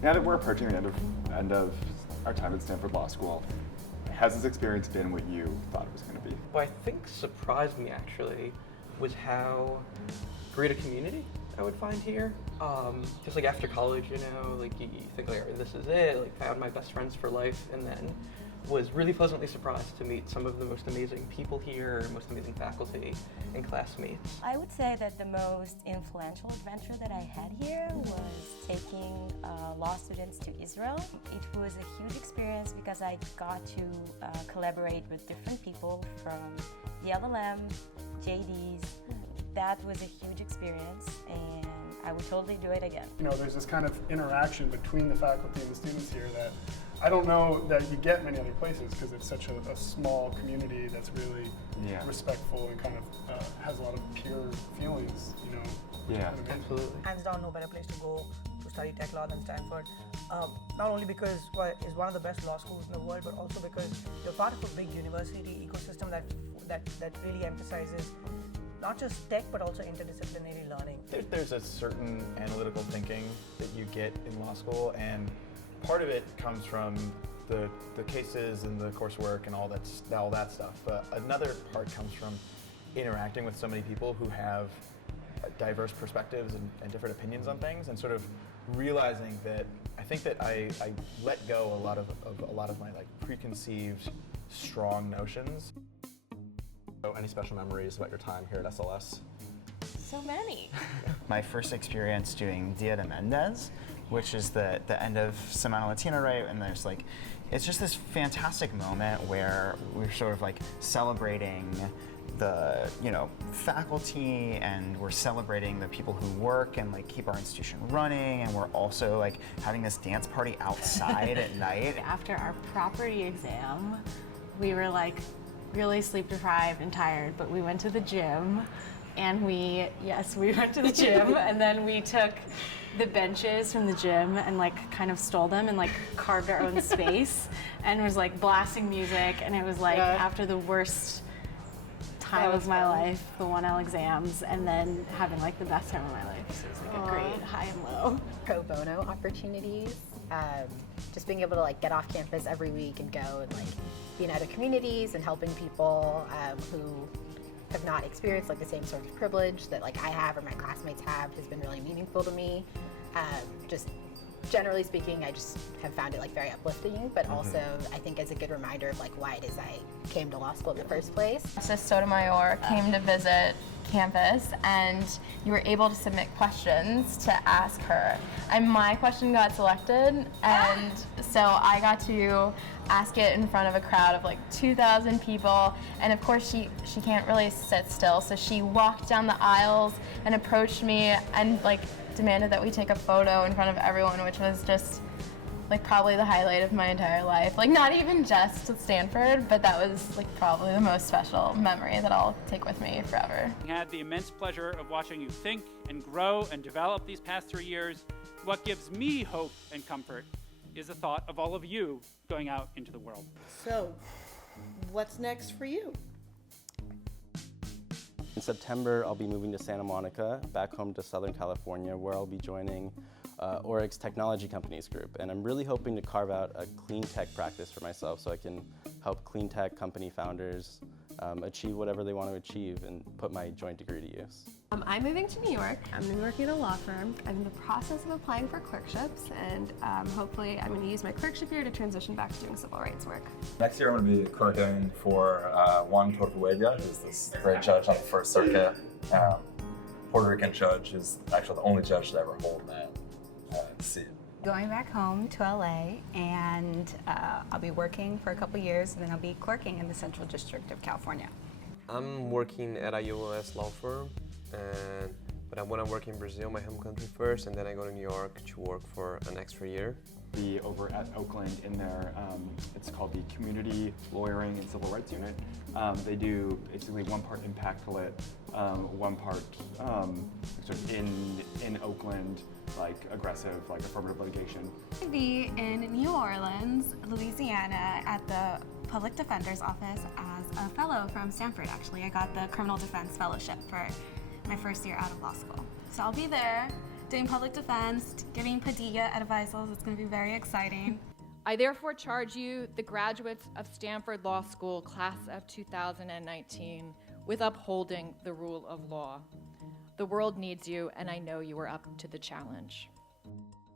Now that we're approaching the end of our time at Stanford Law School, has this experience been what you thought it was going to be? What I think surprised me actually was how great a community I would find here. Just like after college, you know, like you think like, all right, this is it, like found my best friends for life, and then was really pleasantly surprised to meet some of the most amazing people here, most amazing faculty and classmates. I would say that the most influential adventure that I had here was taking law students to Israel. It was a huge experience because I got to collaborate with different people from the LLM, JDs. That was a huge experience, and I would totally do it again. You know, there's this kind of interaction between the faculty and the students here that I don't know that you get many other places because it's such a small community that's really respectful and kind of has a lot of pure feelings, you know. Yeah, absolutely. Hands down, no better place to go to study tech law than Stanford. Not only because it's one of the best law schools in the world, but also because you're part of a big university ecosystem that really emphasizes not just tech, but also interdisciplinary learning. There's a certain analytical thinking that you get in law school, and part of it comes from the cases and the coursework and all that stuff. But another part comes from interacting with so many people who have diverse perspectives and different opinions on things, and sort of realizing that I think that I let go a lot of my like preconceived strong notions. So any special memories about your time here at SLS? So many. My first experience doing Dia de Mendez, which is the end of Semana Latina, right? And there's like, it's just this fantastic moment where we're sort of like celebrating the, you know, faculty, and we're celebrating the people who work and like keep our institution running, and we're also like having this dance party outside at night. After our property exam, we were like really sleep deprived and tired, but we went to the gym, and we went to the gym, and then we took the benches from the gym and like kind of stole them and like carved our own space, and was like blasting music, and it was like after the worst time of my life, the 1L exams, and then having like the best time of my life. So it was like a great high and low. Pro bono opportunities, just being able to like get off campus every week and go and like be in other communities and helping people who have not experienced like the same sort of privilege that like I have or my classmates have has been really meaningful to me. Just generally speaking, I just have found it like very uplifting, but also I think as a good reminder of like why it is I came to law school in the first place. Sis Sotomayor came to visit campus, and you were able to submit questions to ask her, and my question got selected, and so I got to ask it in front of a crowd of like 2,000 people, and of course she can't really sit still, so she walked down the aisles and approached me and like demanded that we take a photo in front of everyone, which was just like probably the highlight of my entire life. Like not even just at Stanford, but that was like probably the most special memory that I'll take with me forever. I had the immense pleasure of watching you think and grow and develop these past 3 years. What gives me hope and comfort is the thought of all of you going out into the world. So, what's next for you? In September, I'll be moving to Santa Monica, back home to Southern California, where I'll be joining Orig's Technology Companies Group. And I'm really hoping to carve out a clean tech practice for myself so I can help clean tech company founders achieve whatever they want to achieve and put my joint degree to use. I'm moving to New York. I'm going to be working at a law firm. I'm in the process of applying for clerkships, and hopefully I'm going to use my clerkship year to transition back to doing civil rights work. Next year I'm going to be clerking for Juan Tortuega, who's this great judge on the First Circuit. Puerto Rican judge, who's actually the only judge to ever hold that seat. Going back home to LA, and I'll be working for a couple years, and then I'll be clerking in the Central District of California. I'm working at a U.S. law firm, but I want to work in Brazil, my home country first, and then I go to New York to work for an extra year. Be over at Oakland in their, it's called the Community Lawyering and Civil Rights Unit. They do basically one part impact lit, one part sort of in Oakland, like aggressive, like affirmative litigation. I'll be in New Orleans, Louisiana, at the Public Defender's Office as a fellow from Stanford, actually. I got the Criminal Defense Fellowship for my first year out of law school. So I'll be there doing public defense, giving Padilla advices. It's going to be very exciting. I therefore charge you, the graduates of Stanford Law School, class of 2019, with upholding the rule of law. The world needs you, and I know you are up to the challenge.